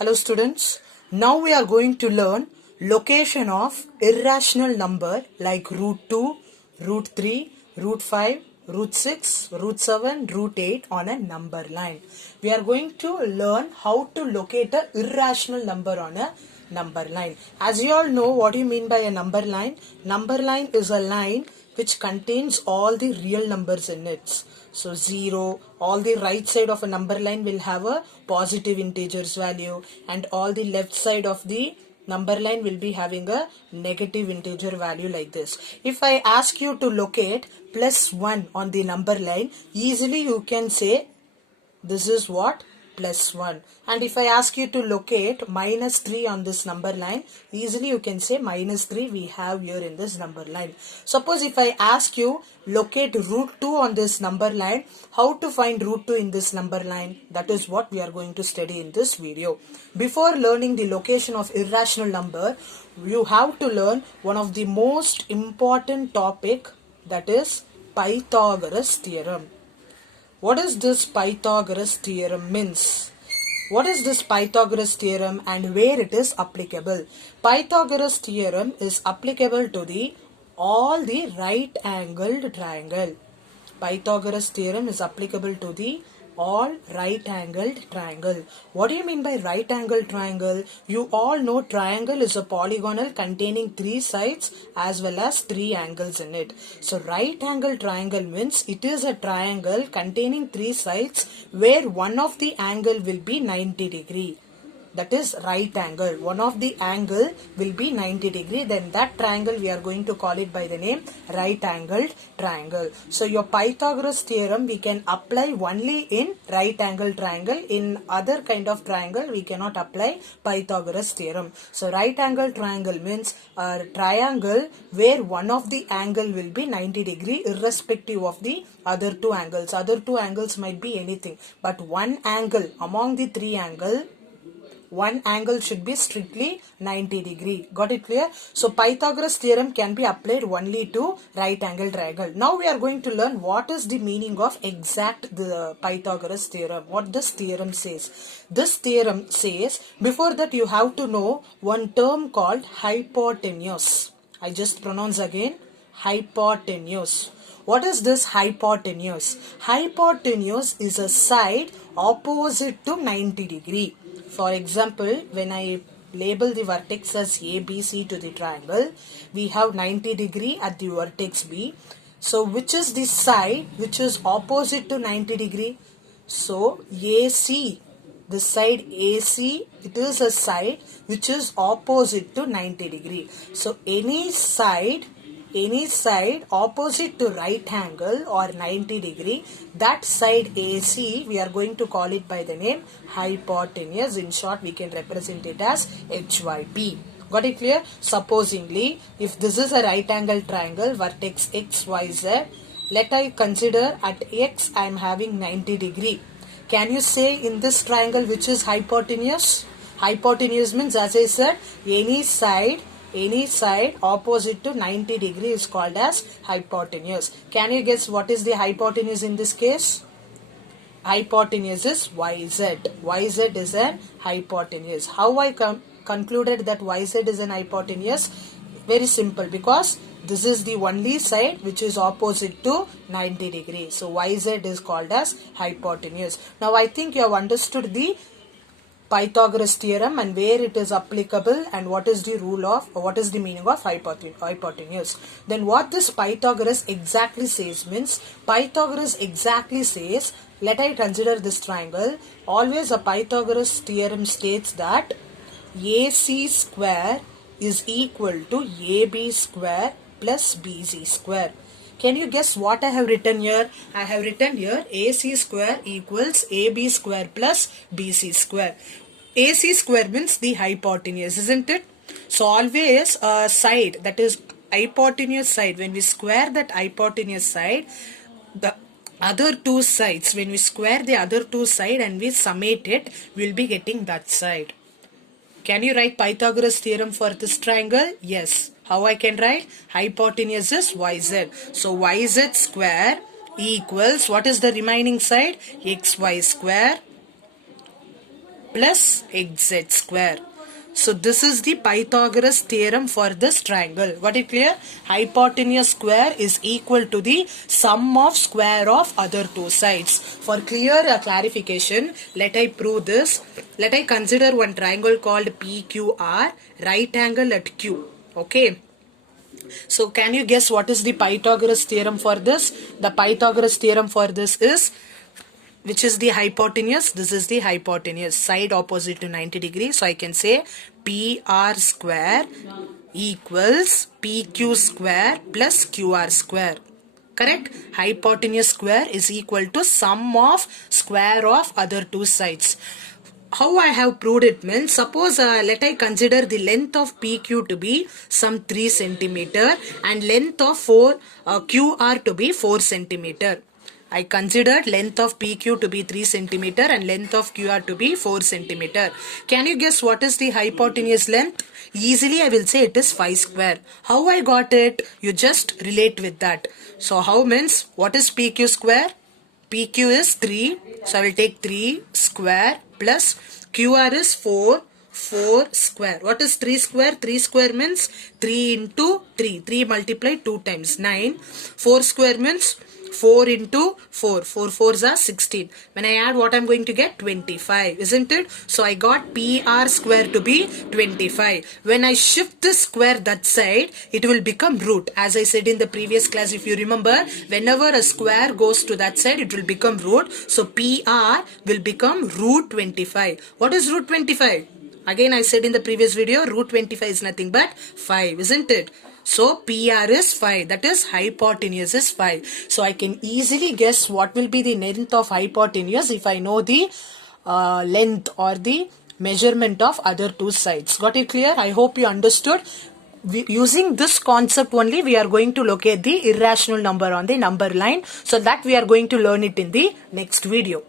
Hello students, now we are going to learn location of irrational number like root 2, root 3, root 5, root 6, root 7, root 8 on a number line. We are going to learn how to locate a irrational number on a number line. As you all know, what do you mean by a number line? Number line is a line which contains all the real numbers in it. So 0, all the right side of a number line will have a positive integers value, and all the left side of the number line will be having a negative integer value like this. If I ask you to locate plus 1 on the number line, easily you can say this is what? Plus 1. And if I ask you to locate minus 3 on this number line, easily you can say minus 3 we have here in this number line. Suppose if I ask you locate root 2 on this number line, how to find root 2 in this number line? That is what we are going to study in this video. Before learning the location of irrational number, you have to learn one of the most important topic, that is Pythagoras theorem. What is this Pythagoras theorem means? What is this Pythagoras theorem and where it is applicable? Pythagoras theorem is applicable to all the right angled triangle. Pythagoras theorem is applicable to all right angled triangle. What do you mean by right angled triangle? You all know triangle is a polygonal containing 3 sides as well as 3 angles in it. So right angled triangle means it is a triangle containing 3 sides where one of the angle will be 90 degree. That is right angle. One of the angle will be 90 degree. Then that triangle we are going to call it by the name right angled triangle. So your Pythagoras theorem we can apply only in right angle triangle. In other kind of triangle we cannot apply Pythagoras theorem. So right angle triangle means a triangle where one of the angle will be 90 degree irrespective of the other 2 angles. Other 2 angles might be anything, but one angle among the 3 angle, one angle should be strictly 90 degree. Got it clear? So Pythagoras theorem can be applied only to right angle triangle. Now we are going to learn what is the meaning of exact the Pythagoras theorem. What this theorem says. This theorem says, before that you have to know one term called hypotenuse. I just pronounce again, hypotenuse. What is this hypotenuse? Hypotenuse is a side opposite to 90 degree. For example, when I label the vertex as A, B, C to the triangle, we have 90 degree at the vertex B. So which is the side which is opposite to 90 degree? So AC, this side AC, it is a side which is opposite to 90 degree. So any side opposite to right angle or 90 degree, that side AC we are going to call it by the name hypotenuse. In short we can represent it as HYP. Got it clear? Supposingly, if this is a right angle triangle, vertex XYZ, let I consider at X I am having 90 degree. Can you say in this triangle which is hypotenuse? Hypotenuse means, as I said, any side opposite to 90 degree is called as hypotenuse. Can you guess what is the hypotenuse in this case? Hypotenuse is YZ. YZ is an hypotenuse. How I concluded that YZ is an hypotenuse? Very simple, because this is the only side which is opposite to 90 degree. So YZ is called as hypotenuse. Now I think you have understood the Pythagoras theorem and where it is applicable and what is the meaning of hypotenuse. Then what this Pythagoras exactly says means, Pythagoras exactly says, let I consider this triangle. Always a Pythagoras theorem states that AC square is equal to AB square plus BC square. Can you guess what I have written here? I have written here AC square equals AB square plus BC square. AC square means the hypotenuse, isn't it? So always a side, that is hypotenuse side, when we square that hypotenuse side, the other 2 sides, when we square the other 2 sides and we summate it, we will be getting that side. Can you write Pythagoras theorem for this triangle? Yes. How I can write? Hypotenuse is YZ. So YZ square equals, what is the remaining side? XY square plus xz square. So this is the Pythagoras theorem for this triangle. Got it clear? Hypotenuse square is equal to the sum of square of other two sides. For clear clarification, let I prove this. Let I consider one triangle called PQR, right angle at Q. Okay. So can you guess what is the Pythagoras theorem for this? The Pythagoras theorem for this is, which is the hypotenuse? This is the hypotenuse, side opposite to 90 degrees. So I can say PR square equals PQ square plus QR square. Correct? Hypotenuse square is equal to sum of square of other two sides. How I have proved it means, suppose let I consider the length of PQ to be some 3 centimeter and length of QR to be 4 centimeter. I considered length of PQ to be 3 centimeter and length of QR to be 4 centimeter. Can you guess what is the hypotenuse length? Easily I will say it is 5 square. How I got it? You just relate with that. So how means, what is PQ square? PQ is 3. So I will take 3 square plus QR is 4 square. What is 3 square? 3 square means 3 into 3. 3 multiplied 2 times 9. 4 square means 4 into 4. 4 4s are 16. When I add, what I'm going to get? 25. Isn't it? So I got PR square to be 25. When I shift this square that side, it will become root. As I said in the previous class, if you remember, whenever a square goes to that side, it will become root. So PR will become root 25. What is root 25? Again, I said in the previous video, root 25 is nothing but 5. Isn't it? So PR is 5, that is hypotenuse is 5. So I can easily guess what will be the length of hypotenuse if I know the length or the measurement of other two sides. Got it clear? I hope you understood. Using this concept only, we are going to locate the irrational number on the number line. So that we are going to learn it in the next video.